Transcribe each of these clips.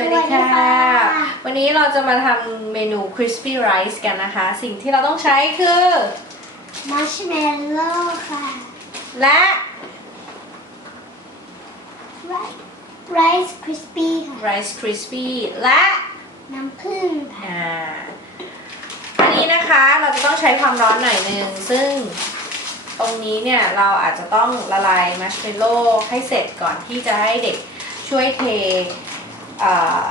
วัสดีค่ะสวัสดีค่ะ วันนี้เราจะมาทำเมนู crispy rice กันนะคะ สิ่งที่เราต้องใช้คือมัชเมลโล่ค่ะ และไรซ์คริสปี้ค่ะ rice crispy และ น้ำผึ้งค่ะอ่าอันนี้นะคะเราจะต้องใช้ความร้อนหน่อยนึง ซึ่งตรงนี้เนี่ย เราอาจจะต้องละลายมัชเมลโล่ให้เสร็จก่อนที่จะให้เด็กช่วยเท อ่า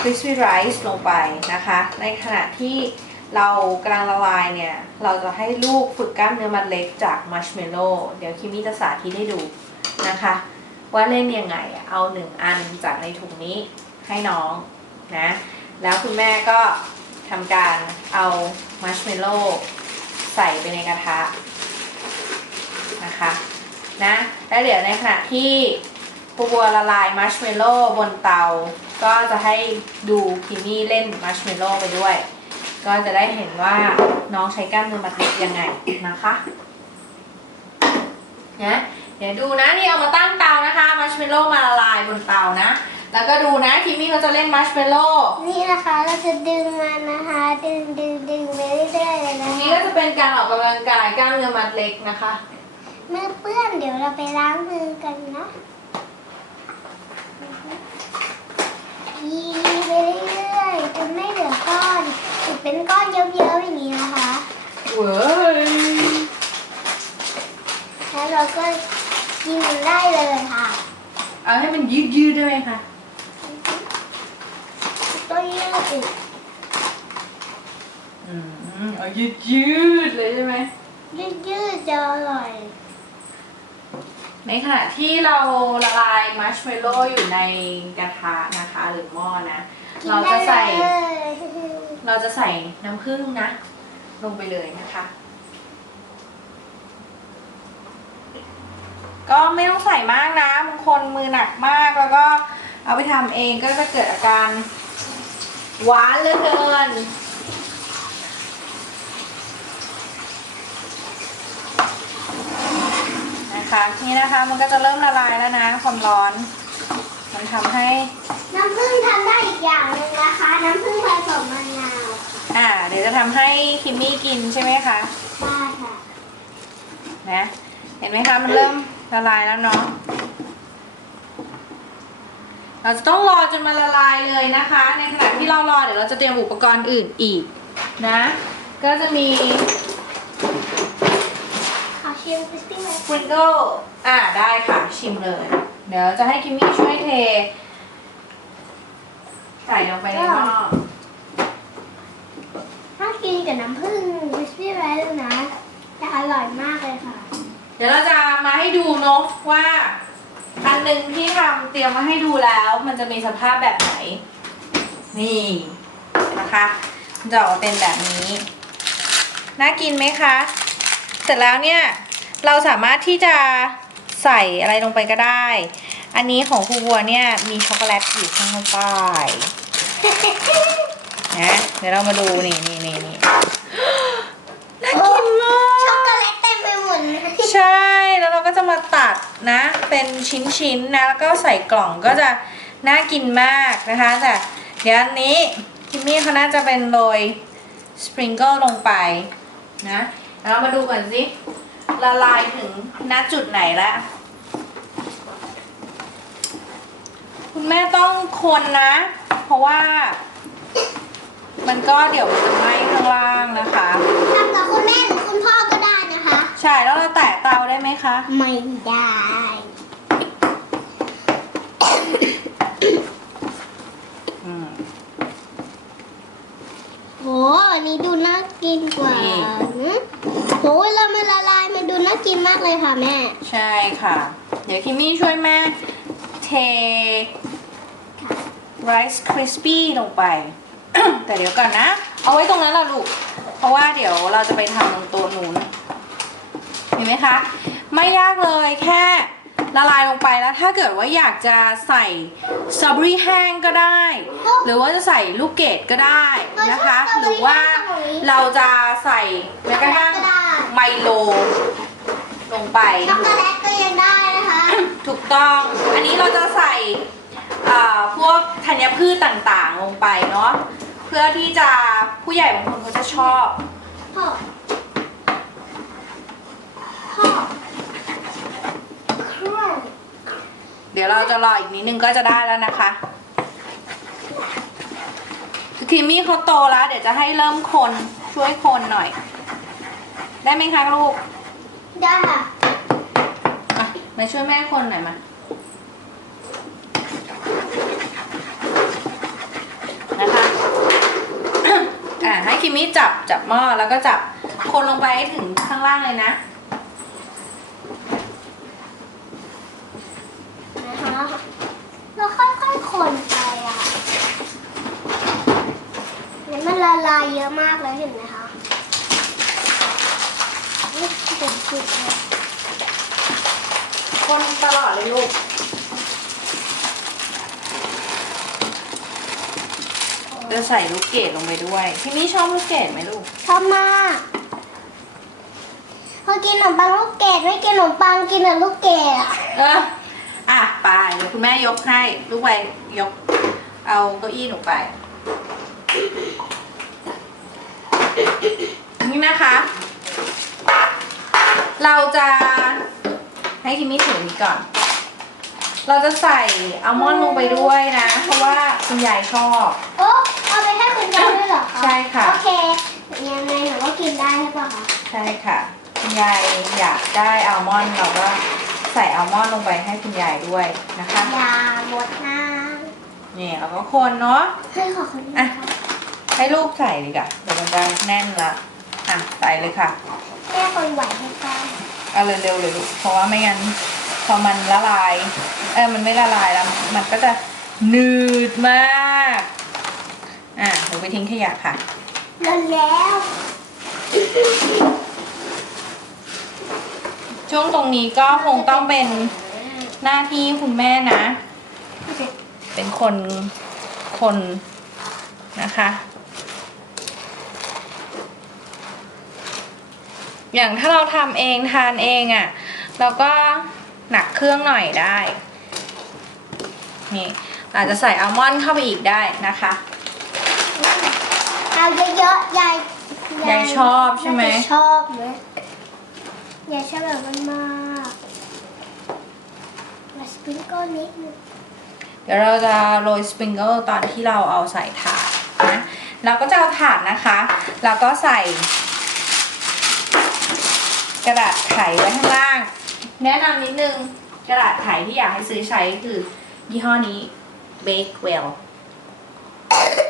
crispy rice ลงไปนะคะ ในขณะที่เรากำลังละลายเนี่ย เราจะให้ลูกฝึกกล้ามเนื้อมัดเล็กจากมัชเมลโล่เดี๋ยวคิมมี่จะสาธิตให้ดูนะคะ ว่าเล่นยังไงเอาหนึ่งอันจากในถุงนี้ให้น้องนะแล้วคุณแม่ก็ทำการเอามัชเมลโล่ใส่ไปในกระทะนะคะนะแล้วเดี๋ยวในขณะที่ บัวละลายมัชเมลโล่บนเตา ก็จะให้ดูคิมมี่เล่นมัชเมลโล่ไปด้วย ก็จะได้เห็นว่าน้องใช้กล้ามเนื้อมัดเล็กยังไงนะคะนะเดี๋ยวดูนะนี่เอามาตั้งเตานะคะมัชเมลโล่มาละลายบนเตานะ แล้วก็ดูนะคิมมี่เขาจะเล่นมัชเมลโล่นี่นะคะเราจะดึงมันนะคะ ดึงดึงดึงไปเรื่อยๆเลยอันะนนี้คะก็จะเป็นการออกกำลังกายกล้ามเนื้อมัดเล็กนะคะเมื่อเปื้อนเดี๋ยวเราไปล้างมือกันนะ ยีไปเรื่อยๆจนไม่เหลือก้อนจะเป็นก้อนเยิ้มๆอย่างนี้นะคะ เว้ยแล้วเราก็กินมันได้เลยค่ะเอาให้มันยืดยืดๆได้ไหมคะ ต้องยืดอีกอืมเอายืดยืดๆเลยใช่ไหม ยืดยืดๆจะอร่อย ในขณะที่เราละลายมัชเมลโล่อยู่ในกระทะนะคะหรือหม้อนะ เราจะใส่ เราจะใส่น้ำผึ้งนะ ลงไปเลยนะคะ ก็ไม่ต้องใส่มากนะบางคนมือหนักมากแล้วก็เอาไปทำเองก็จะเกิดอาการหวานเหลือเกิน นะคะนี่นะคะมันก็จะเริ่มละลายแล้วนะความร้อน มันทำให้ น้ำผึ้งทำได้อีกอย่างหนึ่งนะคะ น้ำผึ้งผสมมะนาวอ่า เดี๋ยวจะทำให้คิมมี่กินใช่ไหมคะได้ค่ะนะเห็นไหมคะมันเริ่มละลายแล้วเนาะเราจะต้องรอจนมันละลายเลยนะคะ ในขณะที่เรารอเดี๋ยวเราจะเตรียมอุปกรณ์อื่นอีกนะ ก็จะมีขอ ชิมคริสปี้ไหมสปริงเกิลอ่าได้ค่ะชิมเลย เดี๋ยวจะให้คิมมี่ช่วยเท ใส่ลงไปในหม้อถ้ากินกับน้ำผึ้งคริสปี้ไรซ์นะจะอร่อยมากเลยค่ะ เดี๋ยวเราจะมาให้ดูเนอะว่า อันหนึ่งที่ทำเตรียมมาให้ดูแล้ว มันจะมีสภาพแบบไหน นี่นะคะมันจะออกมาเป็นแบบนี้ น่ากินไหมคะ เสร็จแล้วเนี่ย เราสามารถที่จะใส่อะไรลงไปก็ได้ อันนี้ของครูบัวเนี่ยมีช็อกโกแลตอยู่ข้างใต้นะ เดี๋ยวเรามาดูนี่นี่นี่นี่น่ากินมาก ช็อกโกแลตเต็มไปหมดเลยใช่ แล้วเราก็จะมาตัดนะ เป็นชิ้นๆนะแล้วก็ใส่กล่องก็จะน่ากินมากนะคะแต่เดี๋ยวอันนี้คิมมี่เขาน่าจะเป็นโรยสปริงเกิลลงไปนะแล้วเรามาดูก่อนสิ ละลายถึงณจุดไหนแล้ว คุณแม่ต้องคนนะ เพราะว่า มันก็เดี๋ยวมันจะไหม้ข้างล่างนะคะ ทำกับคุณแม่หรือคุณพ่อก็ได้นะคะ ใช่แล้วเราแตะเตาได้ไหมคะ ไม่ได้ โหอันนี้ดูน่ากินกว่านี่ หืมโหเรามันละลายมันดูน่ากินมากเลยค่ะแม่ ใช่ค่ะ เดี๋ยวคิมมี่ช่วยแม่เท rice crispy ลงไป แต่เดี๋ยวก่อนนะ เอาไว้ตรงนั้นละลูก เพราะว่าเดี๋ยวเราจะไปทำตรงตัวนู้นเห็นไหมคะ ไม่ยากเลยแค่ ละลายลงไปแล้วถ้าเกิดว่าอยากจะใส่สตรอเบอรี่แห้งก็ได้ หรือว่าจะใส่ลูกเกดก็ได้นะคะ หรือว่าเราจะใส่แม้กระทั่งก็ได้ไมโลลงไปช็อกโกแลตก็ยังได้นะคะ ถูกต้อง อันนี้เราจะใส่อ่าพวกธัญพืชต่างๆลงไปเนาะเพื่อที่จะผู้ใหญ่บางคนเขาจะชอบ พ่อ พ่อเครื่อง เดี๋ยวเราจะรออีกนิดนึงก็จะได้แล้วนะคะคือคิมมี่เขาโตแล้ว เดี๋ยวจะให้เริ่มคนช่วยคนหน่อย ได้ไหมคะลูก ได้ค่ะอะมาช่วยแม่คนหน่อยมานะคะอะให้คิมมี่จับจับหม้อแล้วก็จับคนลงไปให้ถึงข้างล่างเลยนะนะคะเรา ค่อยๆคนไปอะเนี่ยมันละลายเยอะมากเลยเห็นไหมคะนี่เป็นจุดเลยคนตลอดเลยลูก จะใส่ลูกเกดลงไปด้วย พี่มี่ชอบลูกเกดไหมลูก ชอบมากพอกินขนมปังลูกเกดไม่กินขนมปังกินแต่ลูกเกดอะ เออ อะไปเดี๋ยวคุณแม่ยกให้ลูกไปยกเอาเก้าอี้หนูไป นี่นะคะ เราจะให้คิมมี่ถืออนนี้ก่อน เราจะใส่อัลมอนด์ลงไปด้วยนะ เพราะว่าคุณยายชอบโอ้เอาไปให้คุณยายด้วยเหรอคะใช่ค่ะ โอเคยังไงหนูก็กินได้ใช่ปะคะใช่ค่ะ คุณยายอยากได้อัลมอนด์เราก็ ใส่อัลมอนด์ลงไปให้คุณยายด้วยนะคะยาหมดน้นี่เราก็คนเนาะำให้ขอคนนี้อะค่ะให้ลูกใส่ดีกว่าเดี๋ยวมันจะแน่นละอะใส่เลยค่ะแม่คนไหวให้ป้าเอาเร็วๆเลยลูกเพราะว่าไม่งั้นพอมันละลาย เออมันไม่ละลายแล้ว มันก็จะหนืดมากอะเดี๋ยวไปทิ้งขยะค่ะเดินแล้ว ช่วงตรงนี้ก็คงต้องเป็นหน้าที่คุณแม่นะ เป็นคนคนนะคะ อย่างถ้าเราทำเองทานเองอะ่ะเราก็หนักเครื่องหน่อยได้ นี่อาจจะใส่อัลมอนด์เข้าไปอีกได้นะคะเอาเยอะๆยายยายชอบใช่ไหมยายชอบไหมยายชอบแบบมันมากมาสปริงเกิลนิดนึงเดี๋ยวเราจะโรยสปริงเกิลตอนที่เราเอาใส่ถาดนะเราก็จะเอาถาดนะคะ แล้วก็ใส่ กระดาษไขไว้ข้างล่าง แนะนำนิดนึงกระดาษไขที่อยากให้ซื้อใช้คือยี่ห้อนี้ Bakewell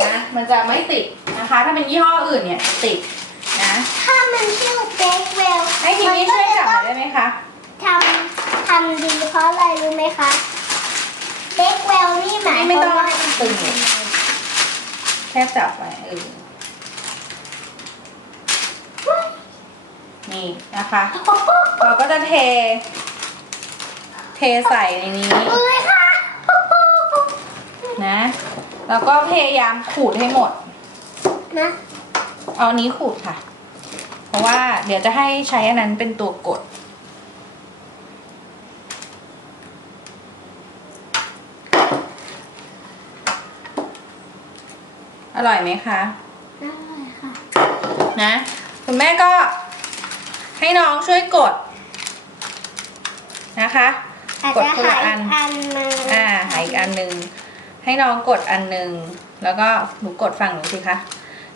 นะมันจะไม่ติดนะคะ ถ้าเป็นยี่ห้ออื่นเนี่ยติด นะ ถ้ามันชื่อเบคเวลให้ทีนี้ช่วยจับหน่อยได้ไหมคะทำทำดีเพราะอะไรรู้ไหมคะเบคเวลนี่หมายไม่คต้วาองมว่าให้มันตึงแค่จับไว้เออนี่นะคะ เราก็จะเท เทใส่ในนี้เอ้ยค่ะนะ แล้วก็พยายามขูดให้หมด นะ เอานี้ขูดค่ะ เพราะว่าเดี๋ยวจะให้ใช้อันนั้นเป็นตัวกด อร่อยไหมคะได้ค่ะ นะ คุณแม่ก็ให้น้องช่วยกด นะคะอาจกดจะคนหาละยอันอันนึงอ่าหาอีกอันหนึ่งให้น้องกดอันหนึ่งแล้วก็หนูกดฝั่งหนูสิคะ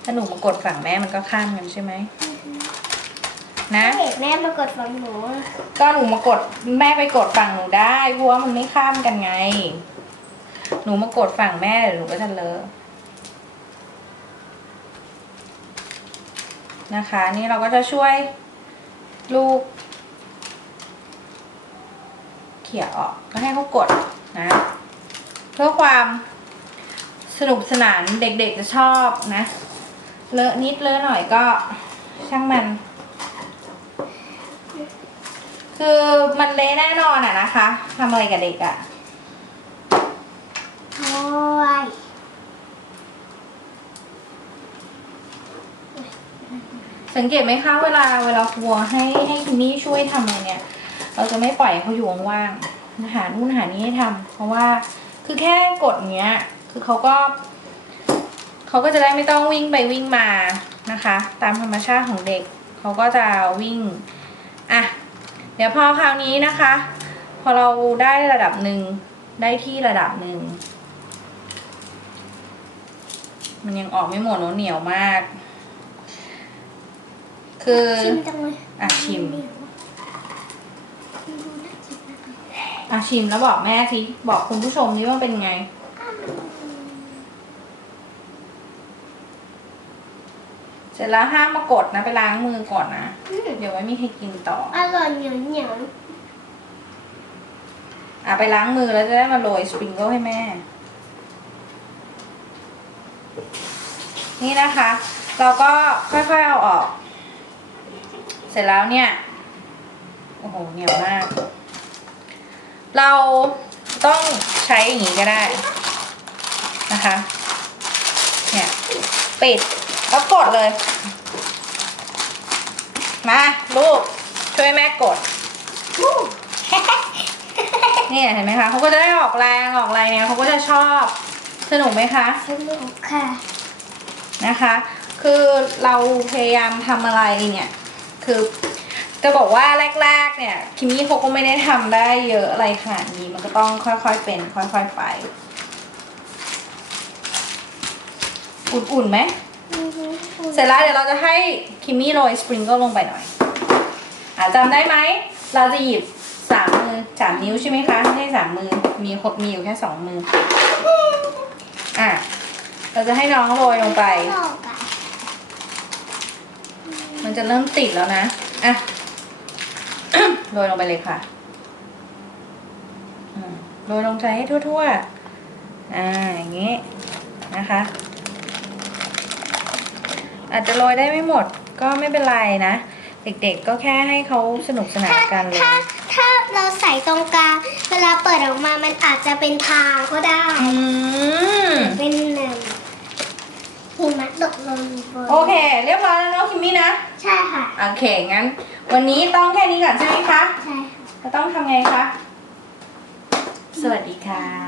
ถ้าหนูมากดฝั่งแม่มันก็ข้ามกันใช่ไหม นะเห็นแม่มากดฟังหนูก็หนูมากดแม่ไปกดฝั่งหนูได้เพราะว่ามันไม่ข้ามกันไง หนูมากดฝั่งแม่เดี๋ยวหนูก็จะเลอะนะคะ นี่เราก็จะช่วยลูก เขี่ยออกก็ให้เขากดนะ เพื่อความสนุกสนานเด็กๆจะชอบนะ เลอะนิดเลอะหน่อยก็ช่างมัน คือมันเละแน่นอนอะนะคะทำอะไรกับเด็กอะโอ้ยสังเกตไหมคะเวลาเวลาครัวให้ให้คุณนี่ช่วยทำอะไรเนี่ย เราจะไม่ปล่อยให้เขาอยู่ว่างๆหานู่นหานี่ให้ทำเพราะว่าคือแค่กดอย่างเงี้ย คือเขาก็เขาก็จะได้ไม่ต้องวิ่งไปวิ่งมานะคะ ตามธรรมชาติของเด็กเขาก็จะวิ่งอะ เดี๋ยวพอคราวนี้นะคะ พอเราได้ระดับหนึ่งได้ที่ระดับหนึ่งมันยังออกไม่หมดเนอะเหนียวมาก คือชิมจังเลยอะชิมดูน่ากินมากเลยอะชิมแล้วบอกแม่สิบอกคุณผู้ชมนี่ว่าเป็นไง เสร็จแล้วห้ามมากดนะไปล้างมือก่อนนะ อืมเดี๋ยวไว้มีใครกินต่อ อร่อยเหนียวเหนียวอะไปล้างมือแล้วจะได้มาโรยสปริงเกิลให้แม่ นี่นะคะ เราก็ค่อยๆเอาออก เสร็จแล้วเนี่ย โอ้โหเหนียวมาก เราต้องใช้อย่างนี้ก็ได้นะคะ เนี่ย ปิด แล้วกดเลย มาลูกช่วยแม่กดอู้เนี่ยเห็นไหมคะเขาก็จะได้ออกแรงออกอะไรเนี่ยเขาก็จะชอบสนุกไหมคะ สนุกค่ะนะคะ คือเราพยายามทำอะไรเนี่ย คือจะบอกว่าแรกๆ เนี่ยคิมมี่เขาก็ไม่ได้ทำได้เยอะอะไรขนาดนี้มันก็ต้องค่อยๆเป็น ค่อยๆไป อุ่นๆไหม เสร็จแล้วเดี๋ยวเราจะให้คิมมี่โรยสปริงเกิลลงไปหน่อยอ่าจำได้ไหม เราจะหยิบสามมือสามนิ้วใช่ไหมคะไม่ใช่สามมือมีคนมีอยู่แค่สองมืออะเราจะให้น้องโรยลงไปชอบอะมันจะเริ่มติดแล้วนะอะโรยลงไปเลยค่ะอืมโรยลงใจให้ทั่วๆอ่าอย่างนี้นะคะ อาจจะโรยได้ไม่หมดก็ไม่เป็นไรนะ เด็กๆก็แค่ให้เขาสนุกสนานถ้ากันเลยถ้าถ้าเราใส่ตรงกลางเวลาเปิดออกมามันอาจจะเป็นทางก็ได้ อืมเป็นหนึ่งหิมะตกลงบนโอเค เรียบร้อยแล้วเนาะคิมมี่นะใช่ค่ะ โอเคงั้น วันนี้ต้องแค่นี้ก่อนใช่ไหมคะใช่ค่ะจะต้องทำไงคะ สวัสดีค่ะ